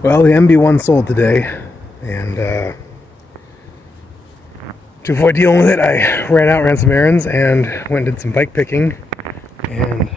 Well, the MB1 sold today, and to avoid dealing with it, I ran some errands, and went and did some bike picking, and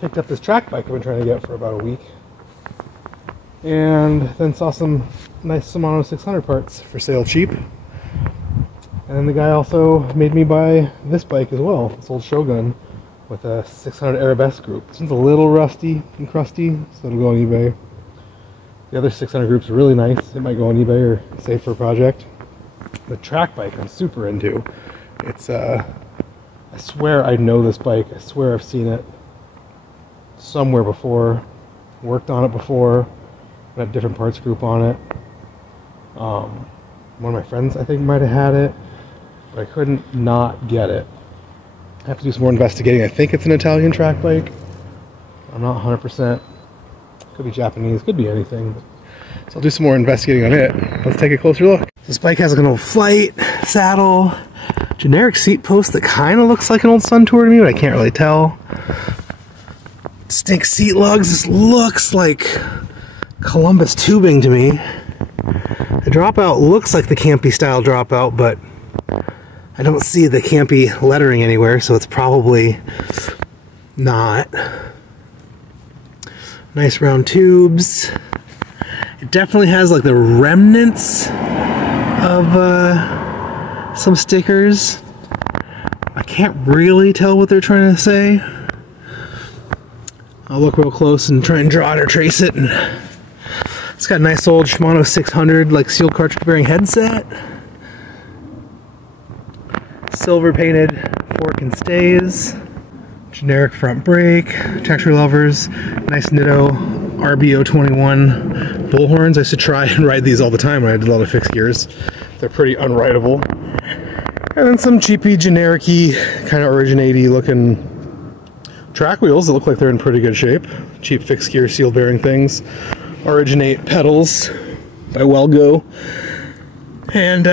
picked up this track bike I've been trying to get for about a week, and then saw some nice Shimano 600 parts for sale cheap. And then the guy also made me buy this bike as well, this old Shogun with a 600 Arabesque group. This one's a little rusty and crusty, so it'll go on eBay. The other 600 groups are really nice. It might go on eBay or save for a project. The track bike I'm super into. It's I swear I know this bike. I swear I've seen it somewhere before. Worked on it before. Got a different parts group on it. One of my friends I think might have had it, but I couldn't not get it. I have to do some more investigating. I think it's an Italian track bike. I'm not 100%. Could be Japanese, could be anything. So I'll do some more investigating on it. Let's take a closer look. This bike has like an old flight saddle, generic seat post that kind of looks like an old Suntour to me, but I can't really tell. Stink seat lugs. This looks like Columbus tubing to me. The dropout looks like the Campy style dropout, but I don't see the Campy lettering anywhere, so it's probably not. Nice round tubes. It definitely has like the remnants of some stickers. I can't really tell what they're trying to say. I'll look real close and try and draw it or trace it. And it's got a nice old Shimano 600 like sealed cartridge bearing headset. Silver painted fork and stays. Generic front brake. Texture levers. Nice Nitto RBO 21 bullhorns. I used to try and ride these all the time when I did a lot of fixed gears. They're pretty unrideable. And then some cheapy, generic-y, kind of originate-y looking track wheels that look like they're in pretty good shape. Cheap fixed gear seal bearing things. Originate pedals by Wellgo. And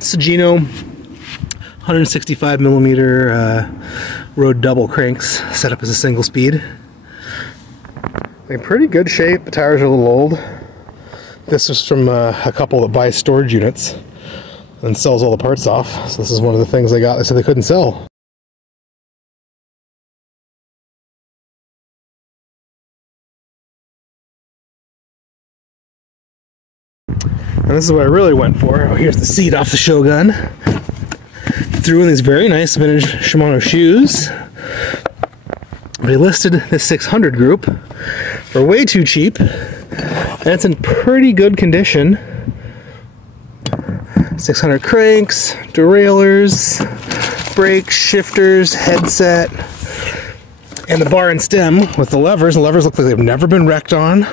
Sagino 165mm road double cranks set up as a single speed. In pretty good shape. The tires are a little old. This is from a couple that buys storage units and sells all the parts off. So this is one of the things they got. They said they couldn't sell. And this is what I really went for. Oh, here's the seat off the Shogun. Threw in these very nice vintage Shimano shoes. They listed this 600 group for way too cheap. And it's in pretty good condition. 600 cranks, derailleurs, brakes, shifters, headset, and the bar and stem with the levers. The levers look like they've never been wrecked on.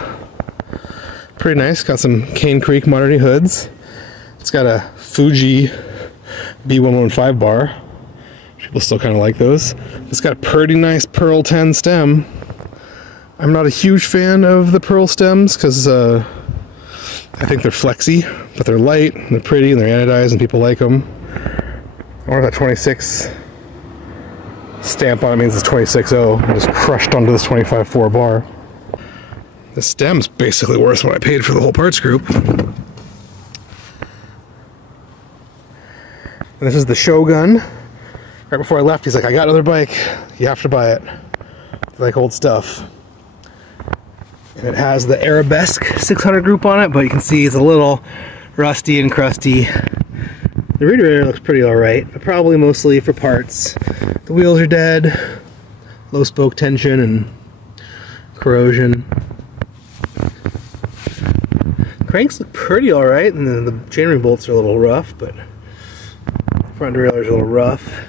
Pretty nice. Got some Cane Creek modern hoods. It's got a Fuji B115 bar. People still kind of like those. It's got a pretty nice Pearl 10 stem. I'm not a huge fan of the Pearl stems because I think they're flexy, but they're light, and they're pretty, and they're anodized, and people like them. I wonder if that 26 stamp on it means it's 26.0. I just crushed onto this 25.4 bar. The stem's basically worth what I paid for the whole parts group. And this is the Shogun. Right before I left, he's like, I got another bike. You have to buy it. I like old stuff. And it has the Arabesque 600 group on it, but you can see it's a little rusty and crusty. The radiator looks pretty alright, but probably mostly for parts. The wheels are dead. Low spoke tension and corrosion. Cranks look pretty alright, and then the chainring bolts are a little rough, but front derailleur's a little rough.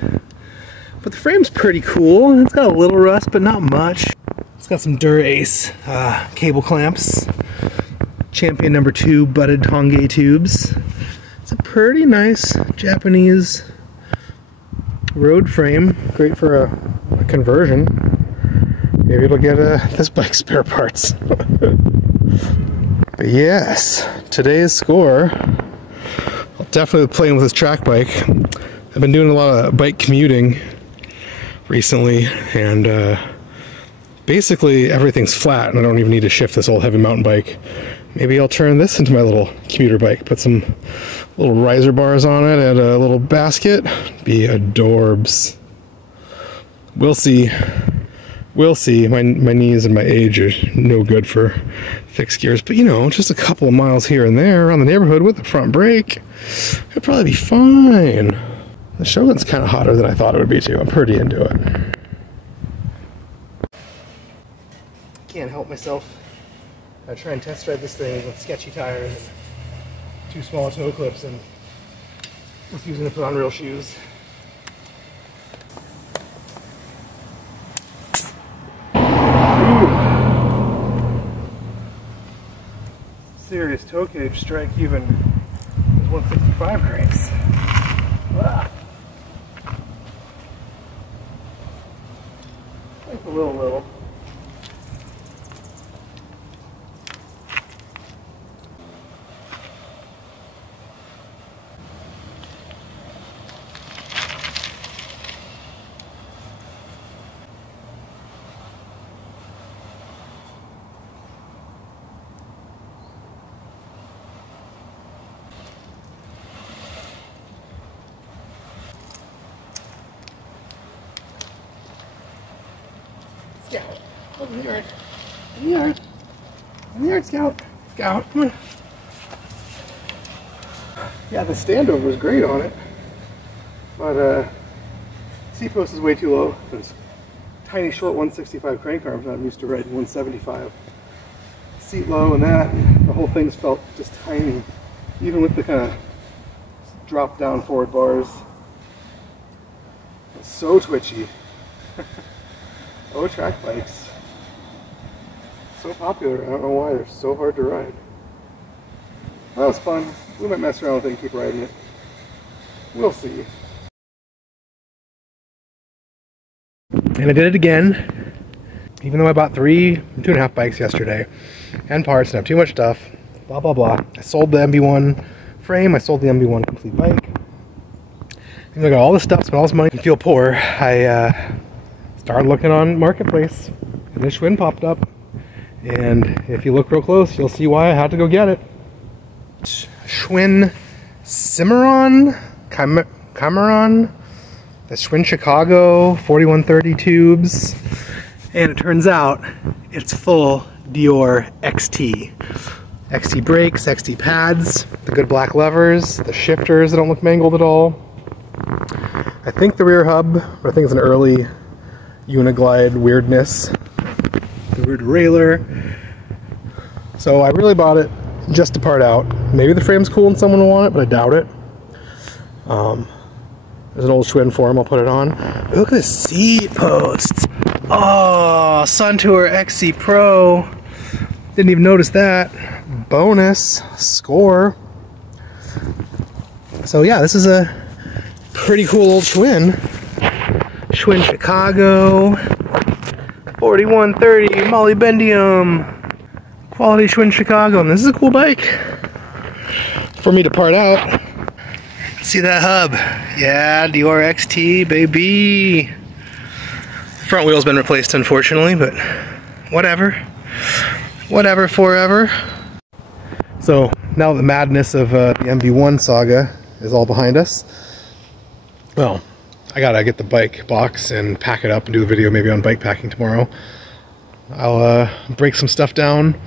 But the frame's pretty cool. It's got a little rust, but not much. It's got some Dura-Ace cable clamps. Champion number 2 butted Tongay tubes. It's a pretty nice Japanese road frame. Great for a conversion. Maybe it'll get this bike spare parts. But yes, today's score. I'll definitely be playing with this track bike. I've been doing a lot of bike commuting recently, and basically everything's flat and I don't even need to shift this old heavy mountain bike. Maybe I'll turn this into my little commuter bike, put some little riser bars on it and a little basket. Be adorbs. We'll see. We'll see. My knees and my age are no good for fixed gears, but you know, just a couple of miles here and there around the neighborhood with the front brake, it'll probably be fine. The Shogun's kind of hotter than I thought it would be too. I'm pretty into it. Can't help myself. I try and test drive this thing with sketchy tires and 2 small toe clips and refusing to put on real shoes. Serious toe cage strike even as 165 cranks. Ah. Like a little. Scout, over the yard. In the yard. In the yard, Scout. Scout, come on. Yeah, the standover is great on it. But seat post is way too low. There's tiny short 165 crank arms. I'm used to riding 175. Seat low and that, the whole thing's felt just tiny. Even with the kind of drop down forward bars. It's so twitchy. Oh, track bikes. So popular. I don't know why. They're so hard to ride. That was fun. We might mess around with it and keep riding it. We'll see. And I did it again. Even though I bought 2.5 bikes yesterday. And parts and have too much stuff. Blah, blah, blah. I sold the MB1 frame. I sold the MB1 complete bike. Even though I got all this stuff, spent all this money, and feel poor, I started looking on Marketplace, and this Schwinn popped up, and if you look real close, you'll see why I had to go get it. Schwinn Cimarron, the Schwinn Chicago 4130 tubes, and it turns out it's full Dior XT. XT brakes, XT pads, the good black levers, the shifters that don't look mangled at all. I think the rear hub, but I think it's an early Uniglide weirdness. The weird railer. So I really bought it just to part out. Maybe the frame's cool and someone will want it, but I doubt it. There's an old Schwinn form, I'll put it on. Look at the seat posts. Oh, Suntour XC Pro. Didn't even notice that. Bonus score. So yeah, this is a pretty cool old Schwinn. Schwinn Chicago 4130 molybdenum quality Schwinn Chicago, and this is a cool bike for me to part out. See that hub? Yeah, Dior XT baby. Front wheel's been replaced unfortunately, but whatever. Whatever forever. So now the madness of the MB1 saga is all behind us. Well, I gotta get the bike box and pack it up and do a video maybe on bike packing tomorrow. I'll break some stuff down.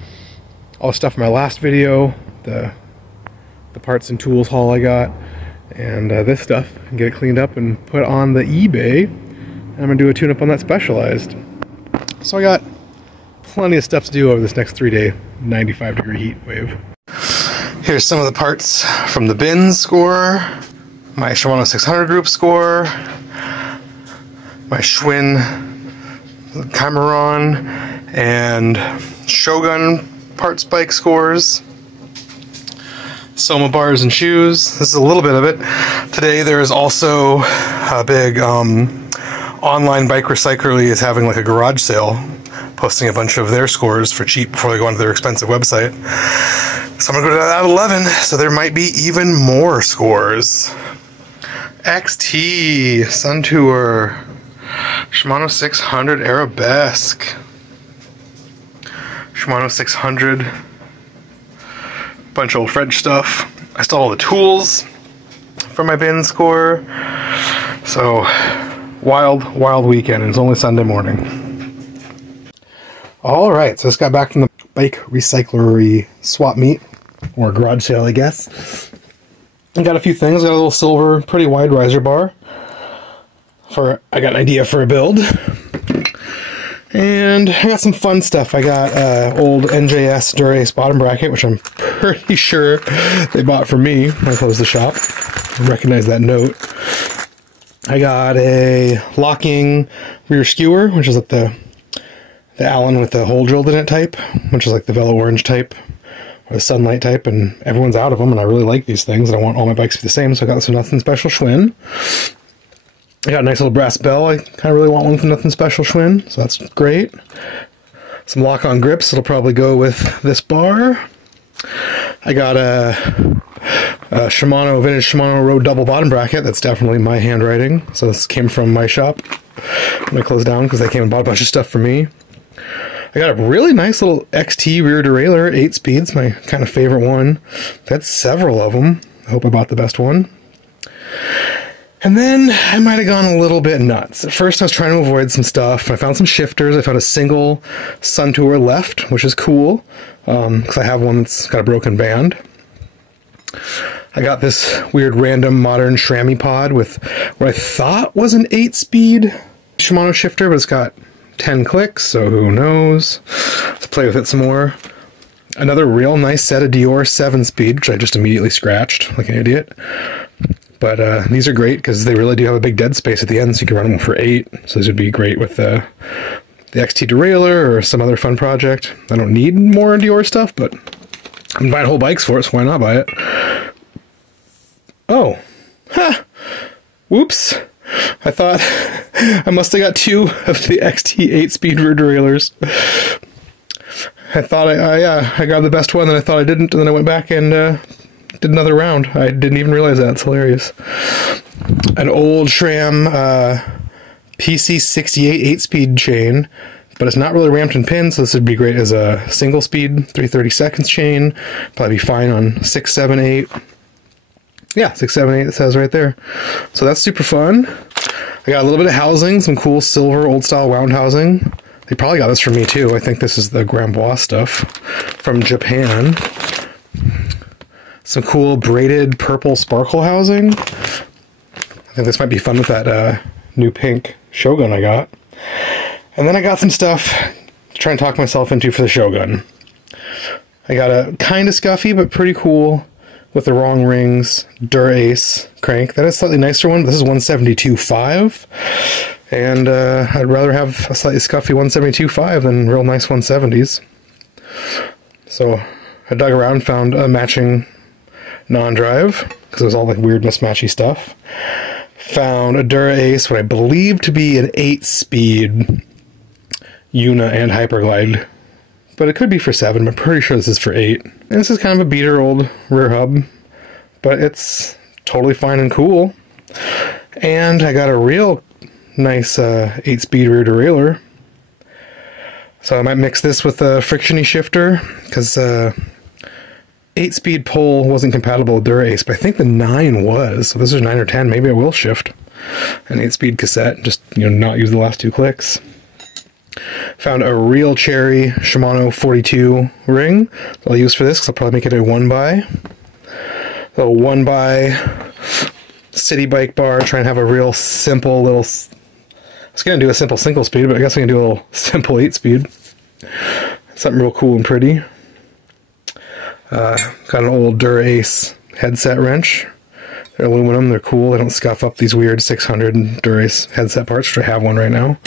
All the stuff from my last video, the parts and tools haul I got, and this stuff, and get it cleaned up and put on the eBay. And I'm gonna do a tune-up on that Specialized. So I got plenty of stuff to do over this next 3-day 95-degree heat wave. Here's some of the parts from the bin score. My Shimano 600 group score, my Schwinn Cimarron and Shogun parts bike scores, Soma bars and shoes. This is a little bit of it. Today there is also a big online bike recycler is having like a garage sale, posting a bunch of their scores for cheap before they go onto their expensive website. So I'm gonna go to that at 11, so there might be even more scores. XT, Suntour, Shimano 600 Arabesque. Shimano 600. Bunch of old French stuff. I still have all the tools for my bin score. So, wild weekend. It's only Sunday morning. Alright, so just got back from the bike recyclery swap meet, or garage sale, I guess. I got a few things. I got a little silver, pretty wide riser bar. I got an idea for a build. And I got some fun stuff. I got old NJS Dura-Ace bottom bracket, which I'm pretty sure they bought for me when I closed the shop. I recognize that note. I got a locking rear skewer, which is like the Allen with the hole drilled in it type, which is like the Velo Orange type, or the Sunlight type, and everyone's out of them, and I really like these things, and I want all my bikes to be the same, so I got some Nothing Special Schwinn. I got a nice little brass bell. I kind of really want one from Nothing Special Schwinn, so that's great. Some lock-on grips that'll probably go with this bar. I got a Shimano, vintage Shimano Road double bottom bracket. That's definitely my handwriting. So this came from my shop when I closed down because they came and bought a bunch of stuff for me. I got a really nice little XT rear derailleur, 8 speeds, my kind of favorite one. That's several of them. I hope I bought the best one. And then I might have gone a little bit nuts. At first I was trying to avoid some stuff. I found some shifters. I found a single Suntour left, which is cool, because I have one that's got a broken band. I got this weird random modern SRAM pod with what I thought was an 8-speed Shimano shifter, but it's got 10 clicks, so who knows. Let's play with it some more. Another real nice set of Deore 7-speed, which I just immediately scratched like an idiot. But these are great because they really do have a big dead space at the end, so you can run them for 8. So these would be great with the XT derailleur or some other fun project. I don't need more Deore stuff, but I'm buying whole bikes for it, so why not buy it? Oh. Ha! Whoops. I thought I must have got 2 of the XT 8-speed rear derailleurs. I thought I grabbed the best one, and I thought I didn't, and then I went back and did another round. I didn't even realize that. It's hilarious. An old SRAM PC68 8-speed chain, but it's not really ramped and pinned, so this would be great as a single speed 3/32 chain. Probably be fine on 6, 7, 8. Yeah, 6, 7, 8 it says right there. So that's super fun. I got a little bit of housing, some cool silver old style wound housing. They probably got this for me too. I think this is the Grambois stuff from Japan. Some cool braided purple sparkle housing. I think this might be fun with that new pink Shogun I got. And then I got some stuff to try and talk myself into for the Shogun. I got a kind of scuffy but pretty cool with the wrong rings Dura-Ace crank. That is a slightly nicer one. This is 172.5. And I'd rather have a slightly scuffy 172.5 than real nice 170s. So I dug around, found a matching non-drive, because it was all like weird mismatchy stuff. Found a Dura-Ace, what I believe to be an 8-speed Una and Hyperglide, but it could be for 7, but I'm pretty sure this is for 8. And this is kind of a beater old rear hub, but it's totally fine and cool. And I got a real nice 8-speed rear derailleur. So I might mix this with a frictiony shifter, because 8-speed pole wasn't compatible with Dura-Ace, but I think the 9 was. So this is 9 or 10. Maybe I will shift an 8-speed cassette, just not use the last 2 clicks. Found a real cherry Shimano 42 ring that I'll use for this, because I'll probably make it a 1x. So 1x city bike bar, try and have a real simple little... I was going to do a simple single speed, but I guess I'm going to do a little simple 8-speed. Something real cool and pretty. Got an old Dura-Ace headset wrench. They're aluminum, they're cool, they don't scuff up these weird 600 Dura-Ace headset parts, which I have one right now.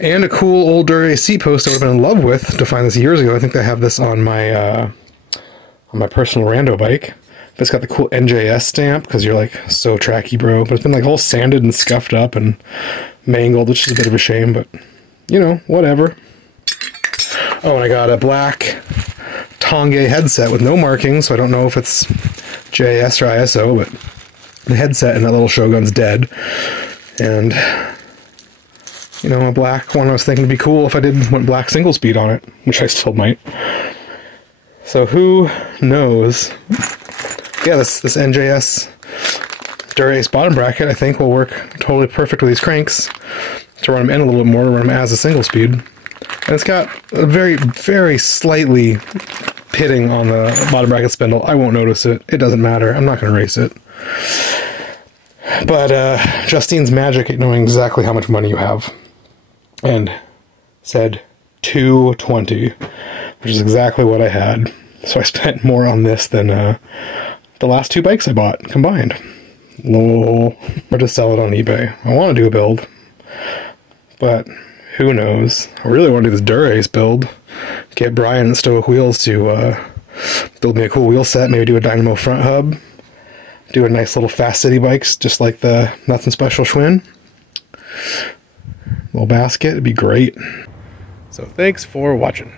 And a cool old Dura-Ace seat post I would have been in love with to find this years ago. I think I have this on my personal rando bike. But it's got the cool NJS stamp, because you're like so tracky, bro. But it's been like all sanded and scuffed up and mangled, which is a bit of a shame, but whatever. Oh, and I got a black Tongay headset with no markings, so I don't know if it's JS or ISO, but the headset in that little Shogun's dead. And You know, a black one I was thinking would be cool if I went black single speed on it, which I still might. So who knows? Yeah, this NJS Dura-Ace bottom bracket I think will work totally perfect with these cranks to run them in a little bit more, to run them as a single speed. And it's got a very, very slightly pitting on the bottom bracket spindle. I won't notice it. It doesn't matter. I'm not going to race it. But Justine's magic at knowing exactly how much money you have, and said $220, which is exactly what I had. So I spent more on this than the last 2 bikes I bought combined. Lol. Or to sell it on eBay. I want to do a build, but who knows? I really want to do this Dura-Ace build. Get Brian at Stoic Wheels to build me a cool wheel set. Maybe do a dynamo front hub. Do a nice little Fast City bikes, just like the Nothing Special Schwinn. Little basket, it'd be great. So thanks for watching.